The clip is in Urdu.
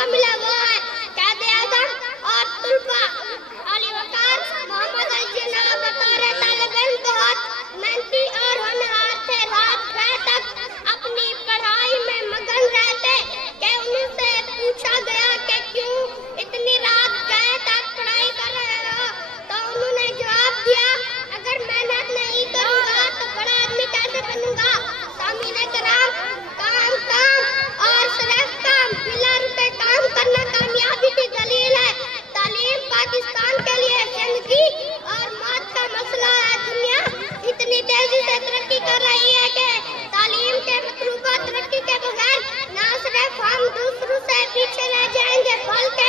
موقع ملا وہ ہے قائد اعظم اور طلبہ علی وقار محمد علی جناح بطور طالب علم بہت محنتی اور ہونہار تھے. رات رہ تک اپنی پڑھائی میں مگن رہتے کہ ان سے پوچھا گیا کہ کیوں اتنی رات گئے تک پڑھائی کر رہے ہو تو انہوں نے جواب دیا اگر محنت نہیں کروں گا تو بڑا آدمی کیسے بنوں گا. سامعین کرام کام اور صرف کام بلا روپے کام کرنا کامیابی کی دلیل ہے. تعلیم پاکستان کے لیے زندگی اور موت کا مسئلہ ہے. دنیا اتنی تیزی سے ترقی کر رہی ہے کہ تعلیم کے مطلوبہ ترقی کے بغیر نہ صرف ہم دوسروں سے پیچھے رہ جائیں گے بلکہ